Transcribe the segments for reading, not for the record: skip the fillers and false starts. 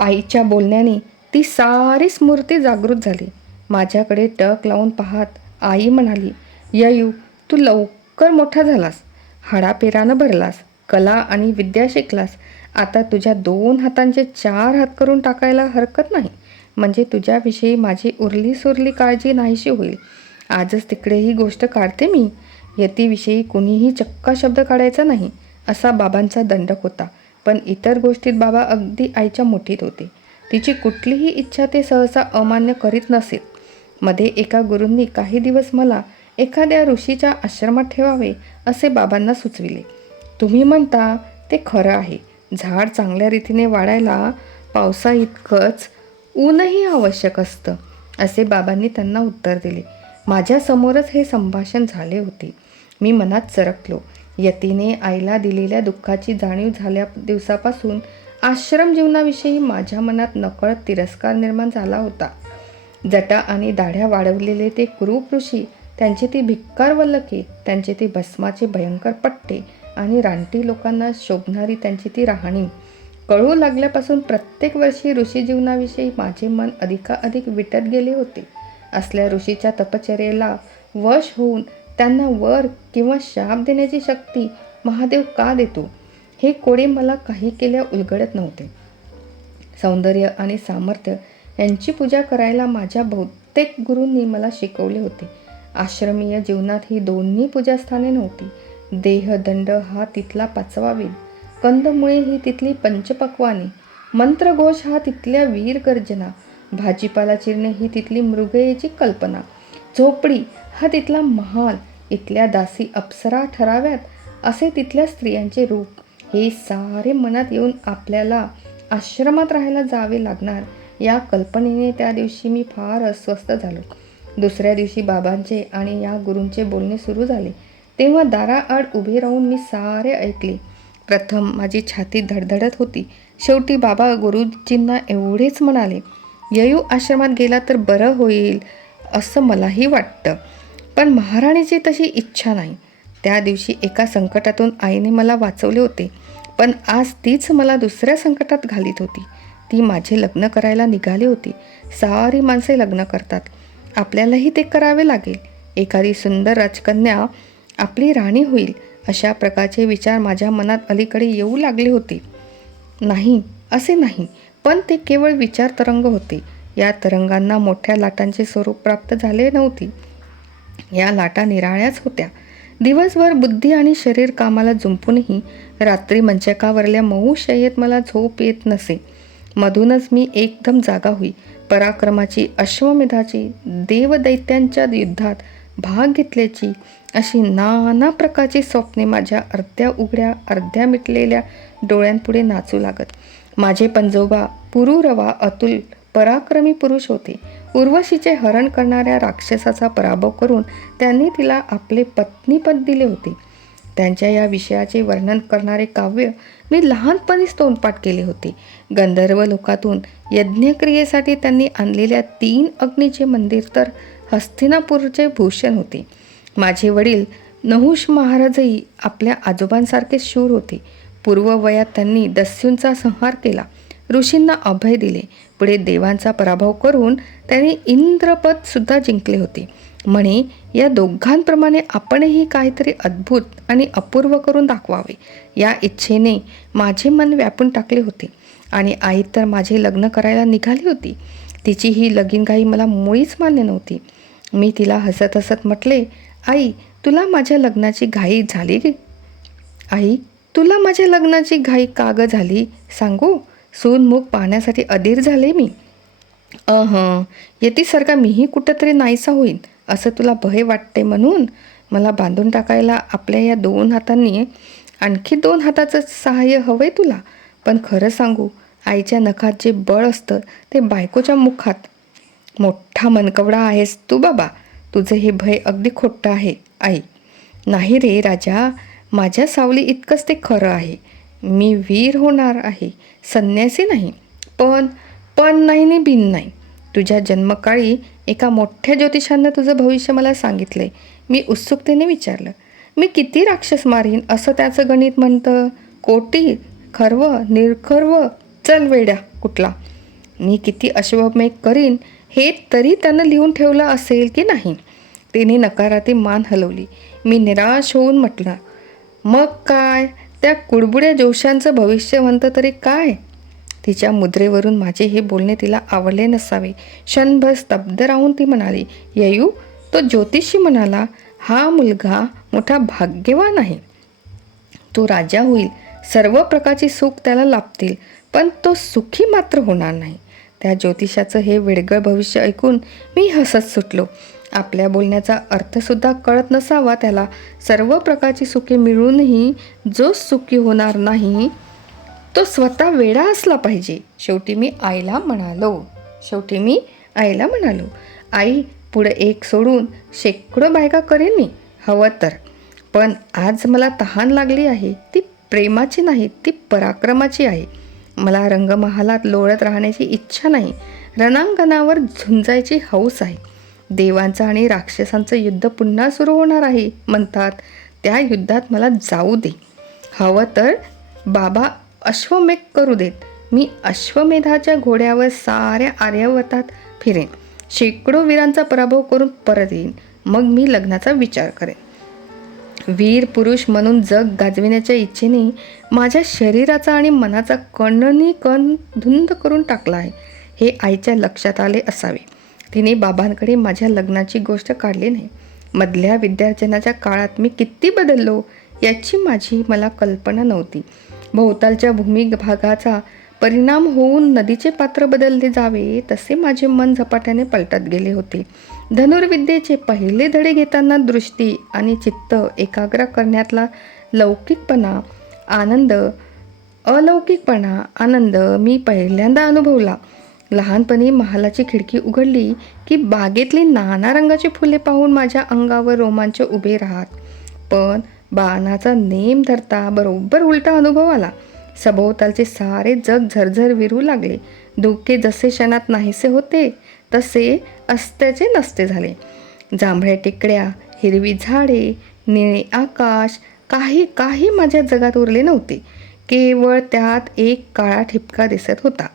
आईच्या बोलण्याने ती सारी स्मृती जागृत झाली. माझ्याकडे टक लावून पाहत आई म्हणाली, ययू, तू लवकर मोठा झालास, हाडापेरानं भरलास, कला आणि विद्या शिकलास. आता तुझ्या 2 हातांचे 4 हात करून टाकायला हरकत नाही. म्हणजे तुझ्याविषयी माझी उरली सुरली काळजी नाहीशी होईल. आजच तिकडे ही गोष्ट काढते मी. यतीविषयी कुणीही चक्का शब्द काढायचा नाही, असा बाबांचा दंडक होता. पण इतर गोष्टीत बाबा अगदी आईच्या मुठीत होते. तिची कुठलीही इच्छा ते सहसा अमान्य करीत नसेत. मध्ये एका गुरूंनी काही दिवस मला एखाद्या ऋषीच्या आश्रमात ठेवावे असे बाबांना सुचविले. तुम्ही म्हणता ते खरं आहे. झाड चांगल्या रीतीने वाढायला पावसा इतकंच ऊनही आवश्यक असतं, असे बाबांनी त्यांना उत्तर दिले. माझ्यासमोरच हे संभाषण झाले होते. मी मनात चरकलो. यतीने आईला दिलेल्या दुःखाची जाणीव झाल्या दिवसापासून आश्रम जीवनाविषयी माझ्या मनात नकळत तिरस्कार निर्माण झाला होता. जटा आणि दाढ्या वाढवलेले ते कुरूप ऋषी, त्यांचे ती भिक्कार वल्लके, त्यांचे ते भस्माचे भयंकर पट्टे आणि रानटी लोकांना शोभणारी त्यांची ती राहणी कळू लागल्यापासून प्रत्येक वर्षी ऋषी जीवनाविषयी माझे मन अधिकाधिक विटत गेले होते. असल्या ऋषीच्या तपश्चर्येला वश होऊन त्यांना वर किंवा शाप देण्याची शक्ती महादेव का देतो, हे कोडे मला काही केल्या उलगडत नव्हते. सौंदर्य आणि सामर्थ्य यांची पूजा करायला माझ्या बहुतेक गुरूंनी मला शिकवले होते. आश्रमीय जीवनात ही दोन्ही पूजास्थाने नव्हती. देहदंड हा तिथला 5वा वेद, कंदमुळे ही तिथली पंचपक्वाने, मंत्रघोष हा तिथल्या वीरगर्जना, भाजीपाला चिरणे ही तिथली मृगयेची कल्पना, झोपडी हा तिथला महाल, इथल्या दासी अप्सरा ठराव्यात असे तिथल्या स्त्रियांचे रूप, हे सारे मनात येऊन आपल्याला आश्रमात राहायला जावे लागणार या कल्पनेने त्या दिवशी मी फार अस्वस्थ झालो. दुसऱ्या दिवशी बाबांचे आणि या गुरूंचे बोलणे सुरू झाले. तेव्हा दाराआड उभे राहून मी सारे ऐकले. प्रथम माझी छाती धडधडत होती. शेवटी बाबा गुरुजींना एवढेच म्हणाले, ययू आश्रमात गेला तर बरं होईल असं मलाही वाटतं, पण महाराणीची तशी इच्छा नाही. त्या दिवशी एका संकटातून आईने मला वाचवले होते, पण आज तीच मला दुसऱ्या संकटात घालीत होती. ती माझे लग्न करायला निघाली होती. सारी माणसे लग्न करतात, आपल्यालाही ते करावे लागेल. एखादी सुंदर राजकन्या आपली राणी होईल, अशा प्रकारचे विचार माझ्या मनात अलीकडे येऊ लागले होते. नाही, असे नाही, पण ते केवळ विचार तरंग होते. या तरंगांना मोठ्या लाटांचे स्वरूप प्राप्त झाले नव्हते. या लाटा निराळ्याच होत्या. दिवसभर बुद्धी आणि शरीर कामाला जुंपूनही रात्री मंचकावरल्या मऊ शय्येत मला झोप येत नसे. मधूनच मी एकदम जागा होई. पराक्रमाची, अश्वमेधाची, देवदैत्यांच्या युद्धात भाग घेतल्याची अशी नाना प्रकारची स्वप्ने माझ्या अर्ध्या उघड्या अर्ध्या मिटलेल्या डोळ्यांपुढे नाचू लागत. माझे पंजोबा पुरुरवा अतुल पराक्रमी पुरुष होते. उर्वशीचे हरण करणाऱ्या राक्षसाचा पराभव करून त्यांनी तिला आपले पत्नीपद दिले होते. त्यांच्या या विषयाचे वर्णन करणारे काव्य मी लहानपणीच तोंडपाठ केले होते. गंधर्व लोकातून यज्ञक्रियेसाठी त्यांनी आणलेल्या 3 अग्नीचे मंदिर तर हस्तिनापूरचे भूषण होते. माझे वडील नहुष महाराजही आपल्या आजोबांसारखे शूर होते. पूर्ववयात त्यांनी दस्यूंचा संहार केला, ऋषींना अभय दिले. पुढे देवांचा पराभव करून त्यांनी इंद्रपद सुद्धा जिंकले होते. म्हणे या दोघांप्रमाणे आपणही काहीतरी अद्भुत आणि अपूर्व करून दाखवावे, या इच्छेने माझे मन व्यापून टाकले होते. आणि आई तर माझे लग्न करायला निघाली होती. तिची ही लगीनघाई मला मुळीच मान्य नव्हती. मी तिला हसत हसत म्हटले, आई, तुला माझ्या लग्नाची घाई झाली गे? आई, तुला माझ्या लग्नाची घाई का ग झाली सांगू? सून मूग पाहण्यासाठी अधीर झाले मी. यतीसारखा मीही कुठंतरी नाहीसा होईन असं तुला भय वाटते म्हणून मला बांधून टाकायला आपल्या या 2 हातांनी आणखी 2 हाताचं सहाय्य हवंय तुला. पण खरं सांगू, आईच्या नखात जे बळ असतं ते बायकोच्या मुखात. मोठा मनकवडा आहेस तू बाबा. तुझं हे भय अगदी खोटं आहे आई. नाही रे राजा, माझ्या सावली इतकंच ते खरं आहे. मी वीर होणार आहे, संन्यासी नाही. पण नाही नि बिन नाही. तुझ्या जन्मकाळी एका मोठ्या ज्योतिषानं तुझं भविष्य मला सांगितलंय. मी उत्सुकतेने विचारलं, मी किती राक्षस मारीन असं त्याचं गणित म्हणतं? कोटी, खर्व, निरखर्व, चल वेड्या कुठला. मी किती अश्वमेध करीन हे तरी त्यानं लिहून ठेवलं असेल की नाही. तिने नकारार्थी मान हलवली. मी निराश होऊन म्हटलं, मग काय, त्या कुडबुड्या जोशांचं भविष्यवंत तरी काय. तिच्या मुद्रेवरून माझे हे बोलणे तिला आवडले नसावे. क्षणभर स्तब्ध राहून ती म्हणाली, ययू, तो ज्योतिषी म्हणाला, हा मुलगा मोठा भाग्यवान आहे. तो राजा होईल, सर्व प्रकारची सुख त्याला लाभतील, पण तो सुखी मात्र होणार नाही. त्या ज्योतिषाचं हे वेडगळ भविष्य ऐकून मी हसत सुटलो. आपल्या बोलण्याचा अर्थसुद्धा कळत नसावा त्याला. सर्व प्रकारची सुखे मिळूनही जो सुखी होणार नाही तो स्वतः वेडा असला पाहिजे. शेवटी मी आईला म्हणालो, आई, पुढे एक सोडून शेकडो बायका करेन मी हवं तर, पण आज मला तहान लागली आहे. ती प्रेमाची नाही, ती पराक्रमाची आहे. मला रंगमहालात लोळत राहण्याची इच्छा नाही. रणांगणावर झुंजायची हौस आहे. देवांचं आणि राक्षसांचं युद्ध पुन्हा सुरू होणार आहे म्हणतात. त्या युद्धात मला जाऊ दे. हवं तर बाबा अश्वमेध करू देत. मी अश्वमेधाच्या घोड्यावर साऱ्या आर्यावर्तात फिरेन. शेकडो वीरांचा पराभव करून परत येईन. मग मी लग्नाचा विचार करेन. वीर पुरुष म्हणून जग गाजविण्याच्या इच्छेने माझ्या शरीराचा आणि मनाचा कण धुंद करून टाकला आहे. हे आईच्या लक्षात आले असावे. तिने बाबांकडे माझ्या लग्नाची गोष्ट काढली नाही. मधल्या विद्यार्जनाच्या काळात मी किती बदललो याची मला कल्पना नव्हती. भोवतालच्या भूमिभागाचा परिणाम होऊन नदीचे पात्र बदलले जावे तसे माझे मन झपाट्याने पलटत गेले होते. धनुर्विद्येचे पहिले धडे घेताना दृष्टी आणि चित्त एकाग्र करण्यातला अलौकिकपणा आनंद मी पहिल्यांदा अनुभवला. लहानपणी महालाची खिडकी उघडली की बागेतली नाना रंगाची फुले पाहून माझ्या अंगावर रोमांच उभे राहत. पण बाणाचा नेम धरता बरोबर उलटा अनुभव आला. सभोवतालचे सारे जग झरझर विरू लागले. धुके जसे क्षणात नाहीसे होते तसे असत्याचे नसते झाले. जांभळ्या टेकड्या, हिरवी झाडे, निळे आकाश, काही माझ्या जगात उरले नव्हते. केवळ त्यात एक काळा ठिपका दिसत होता.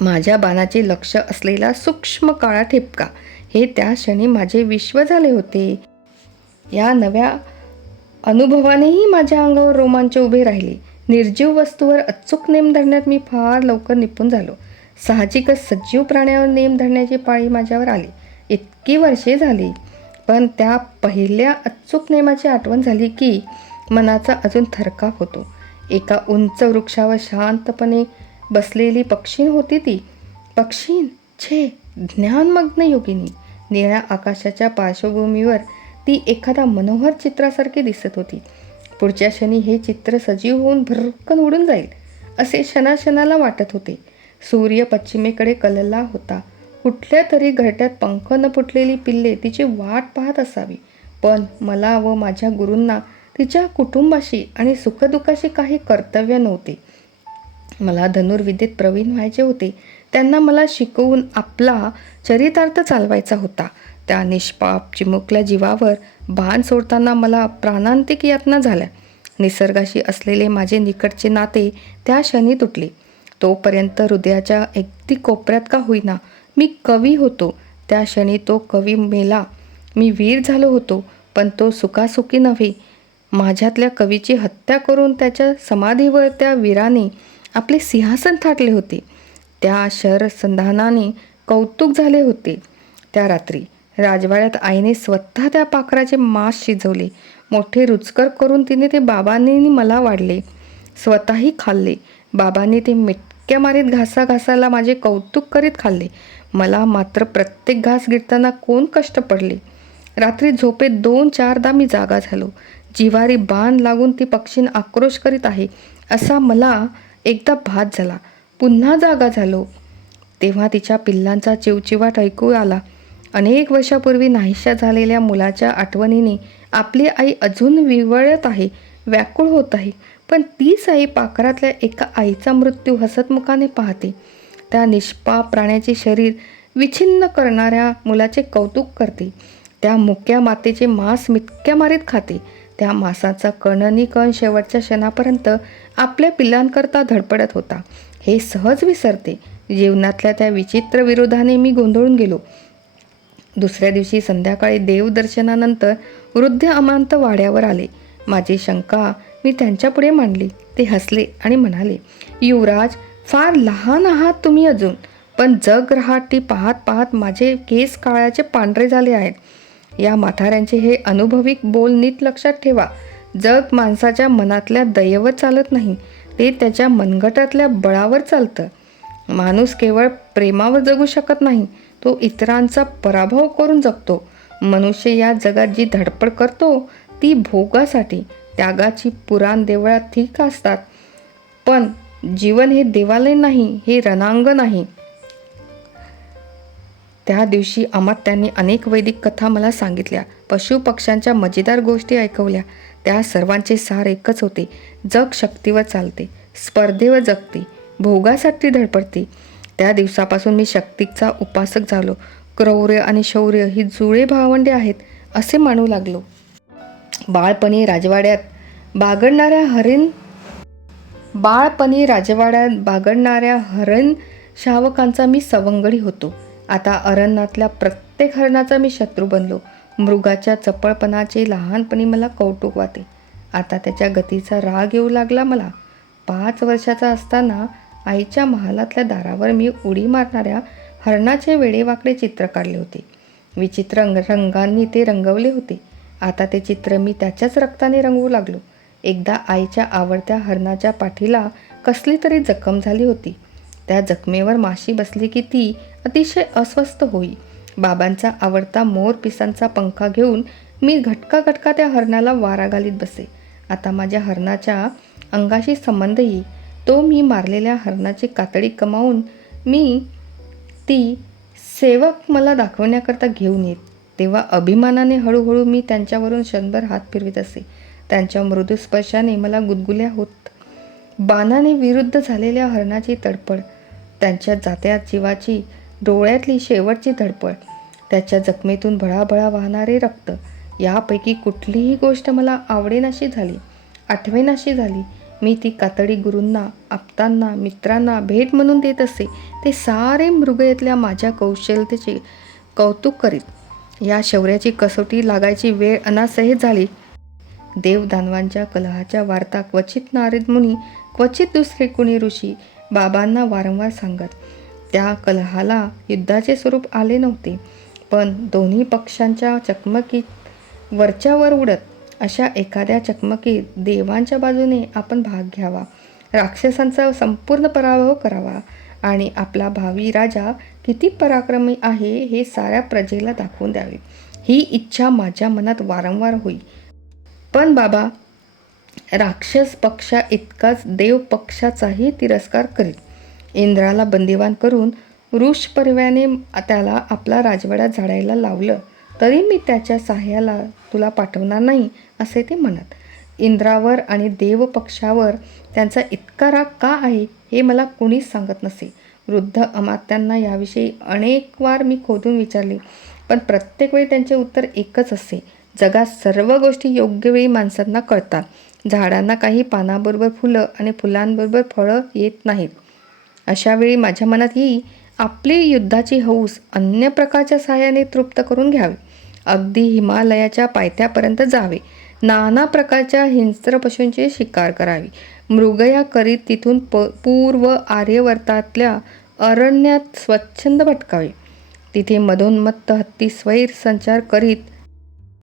माझ्या बाणाचे लक्ष असलेला सूक्ष्म काळा ठिपका. हे त्या क्षणी माझे विश्व झाले होते. या नव्या अनुभवानेही माझ्या अंगावर रोमांच उभे राहिले. निर्जीव वस्तूवर अचूक नेम धरण्यात मी फार लवकर निपुण झालो. साहजिकच सजीव प्राण्यावर नेम धरण्याची पाळी माझ्यावर आली. इतकी वर्षे झाली, पण त्या पहिल्या अचूक नेमाची आठवण झाली की मनाचा अजून थरकाप होतो. एका उंच वृक्षावर शांतपणे बसलेली पक्षीण होती ती. पक्षीण, छे, ज्ञानमग्न योगिनी. निळ्या आकाशाच्या पार्श्वभूमीवर ती एखाद्या मनोहर चित्रासारखी दिसत होती. पुढच्या क्षणी हे चित्र सजीव होऊन भरकन उडून जाईल असे क्षणाला वाटत होते. सूर्य पश्चिमेकडे कलला होता. कुठल्या तरी घरट्यात पंख न फुटलेली पिल्ले तिची वाट पाहत असावी. पण मला व माझ्या गुरूंना तिच्या कुटुंबाशी आणि सुखदुःखाशी काही कर्तव्य नव्हते. मला धनुर्विद्येत प्रवीण व्हायचे होते. त्यांना मला शिकवून आपला चरितार्थ चालवायचा होता. त्या निष्पाप चिमुकल्या जीवावर बाण सोडताना मला प्राणांतिक यातना झाल्या. निसर्गाशी असलेले माझे निकटचे नाते त्या क्षणी तुटले. तोपर्यंत हृदयाच्या अगदी कोपऱ्यात का होईना मी कवी होतो. त्या क्षणी तो कवी मेला. मी वीर झालो होतो, पण तो सुखासुखी नव्हे. माझ्यातल्या कवीची हत्या करून त्याच्या समाधीवर त्या वीराने आपले सिंहासन थाटले होते. त्या शरसंधानाने कौतुक झाले होते. त्या रात्री राजवाड्यात आईने स्वतः त्या पाखराचे मांस शिजवले. मोठे रुचकर करून तिने ते बाबांनी मला वाढले. स्वतःही खाल्ले. बाबांनी ते मिटक्या मारीत घासाला माझे कौतुक करीत खाल्ले. मला मात्र प्रत्येक घास गिळताना कोण कष्ट पडले. रात्री झोपेत 2-4दा मी जागा झालो. जिवारी बाण लागून ती पक्षीण आक्रोश करीत आहे असा मला एकदा भास झाला. पुन्हा जागा झालो तेव्हा तिच्या पिल्लांचा चिवचिवाट ऐकू आला. अनेक वर्षापूर्वी नाहीशा झालेल्या मुलाच्या आठवणीने आपली आई अजून विव्हळत आहे, व्याकुळ होत आहे. पण तीच आई पाखरातल्या एका आईचा मृत्यू हसतमुखाने पाहते. त्या निष्पाप प्राण्याचे शरीर विच्छिन्न करणाऱ्या मुलाचे कौतुक करते. त्या मुक्या मातेचे मांस मिटक्या मारीत खाते. त्या मांसाचा कण शेवटच्या क्षणापर्यंत आपल्या पिल्लांकरता धडपडत होता. हे सहज विसरते. जीवनातल्या त्या विचित्र विरोधाने मी गोंधळून गेलो. दुसऱ्या दिवशी संध्याकाळी देवदर्शनानंतर वृद्ध अमांत वाड्यावर आले. माझी शंका मी त्यांच्यापुढे मांडली. ते हसले आणि म्हणाले, युवराज, फार लहान आहात तुम्ही अजून, पण जग रहाटी पाहत पाहत माझे केस काळाचे पांढरे झाले आहेत. या म्हाताऱ्यांचे हे अनुभवी बोल नीट लक्षात ठेवा. जग माणसाच्या मनातल्या दयेवर चालत नाही, ते त्याच्या मनगटातल्या बळावर चालतं. माणूस केवळ प्रेमावर जगू शकत नाही, तो इतरांचा पराभव करून जगतो. मनुष्य या जगात जी धडपड करतो ती भोगासाठी. त्यागाची पुराण देवळात ठीक असतात, पण जीवन हे देवालय नाही, हे रणांगण नाही. त्या दिवशी अमात्यांनी अनेक वैदिक कथा मला सांगितल्या. पशुपक्ष्यांच्या मजेदार गोष्टी ऐकवल्या. त्या सर्वांचे सार एकच होते. जग शक्तीवर चालते, स्पर्धेवर जगते, भोगासाठी धडपडते. त्या दिवसापासून मी शक्तीचा उपासक झालो. क्रौर्य आणि शौर्य ही जुळे भावंडे आहेत असे मानू लागलो. बाळपणी राजवाड्यात बागडणाऱ्या हरण शावकांचा मी सवंगडी होतो. आता अरण्यातल्या प्रत्येक हरणाचा मी शत्रू बनलो. मृगाच्या चपळपणाचे लहानपणी मला कौतुक वाटे. आता त्याच्या गतीचा राग येऊ लागला मला. 5 वर्षाचा असताना आईच्या महालातल्या दारावर मी उडी मारणाऱ्या हरणाचे वेडेवाकडे चित्र काढले होते. विचित्र रंगांनी ते रंगवले होते. आता ते चित्र मी त्याच्याच रक्ताने रंगवू लागलो. एकदा आईच्या आवडत्या हरणाच्या पाठीला कसली तरी जखम झाली होती. त्या जखमेवर माशी बसली की ती अतिशय अस्वस्थ होई. बाबांचा आवडता मोर पिसांचा पंखा घेऊन मी घटका त्या हरणाला वारा घालीत बसे. आता माझ्या हरणाच्या अंगाशी संबंध येई. तो मी मारलेल्या हरणाची कातडी कमावून ती सेवक मला दाखवण्याकरता घेऊन येत. तेव्हा अभिमानाने हळूहळू मी त्यांच्यावरून क्षणभर हात फिरवित असे. त्यांच्या मृदू स्पर्शाने मला गुदगुल्या होत. बाणाने विरुद्ध झालेल्या हरणाची तडफड, त्यांच्या जात्या जीवाची डोळ्यातली शेवटची धडपड, त्याच्या जखमेतून भळाभळा वाहणारे रक्त, यापैकी कुठलीही गोष्ट मला आवडेनाशी झाली, आठवेनाशी झाली. मी ती कातडी गुरूंना, आप्तांना, मित्रांना भेट म्हणून देत असे. ते सारे मृगयेतल्या माझ्या कौशल्यतेचे कौतुक करीत. या शौर्याची कसोटी लागायची वेळ अनासह्य झाली. देवदानवांच्या कलहाच्या वार्ता क्वचित नारद मुनी, क्वचित दुसरे कुणी ऋषी बाबांना वारंवार सांगत. त्या कलहाला युद्धाचे स्वरूप आले नव्हते, पण दोन्ही पक्षांच्या चकमकीत वरच्यावर उडत अशा एखाद्या चकमकीत देवांच्या बाजूने आपण भाग घ्यावा, राक्षसांचा संपूर्ण पराभव करावा आणि आपला भावी राजा किती पराक्रमी आहे हे साऱ्या प्रजेला दाखवून द्यावे, ही इच्छा माझ्या मनात वारंवार होई. पण बाबा राक्षस पक्षा इतकाच देव पक्षाचाही तिरस्कार करीत. इंद्राला बंदिवान करून वृषपर्व्याने त्याला आपला राजवाडा झाडायला लावलं तरी मी त्याच्या सहाय्याला तुला पाठवणार नाही असे ते म्हणत. इंद्रावर आणि देवपक्षावर त्यांचा इतका राग का आहे हे मला कुणीच सांगत नसे. वृद्ध अमात्यांना याविषयी अनेक वार मी खोदून विचारले, पण प्रत्येक वेळी त्यांचे उत्तर एकच असे. जगात सर्व गोष्टी योग्य वेळी माणसांना कळतात. झाडांना काही पानाबरोबर फुलं आणि फुलांबरोबर फळं येत नाहीत. अशा वेळी माझ्या मनात येई आपली युद्धाची हौस अन्य प्रकारच्या सहाय्याने तृप्त करून घ्यावी. अगदी हिमालयाच्या पायथ्यापर्यंत जावे. नाना प्रकारच्या हिंस्त्र पशूंची शिकार करावी. मृगया करीत तिथून पूर्व आर्यवर्तातल्या अरण्यात स्वच्छंद भटकावे. तिथे मधोन्मत्त हत्ती स्वैर संचार करीत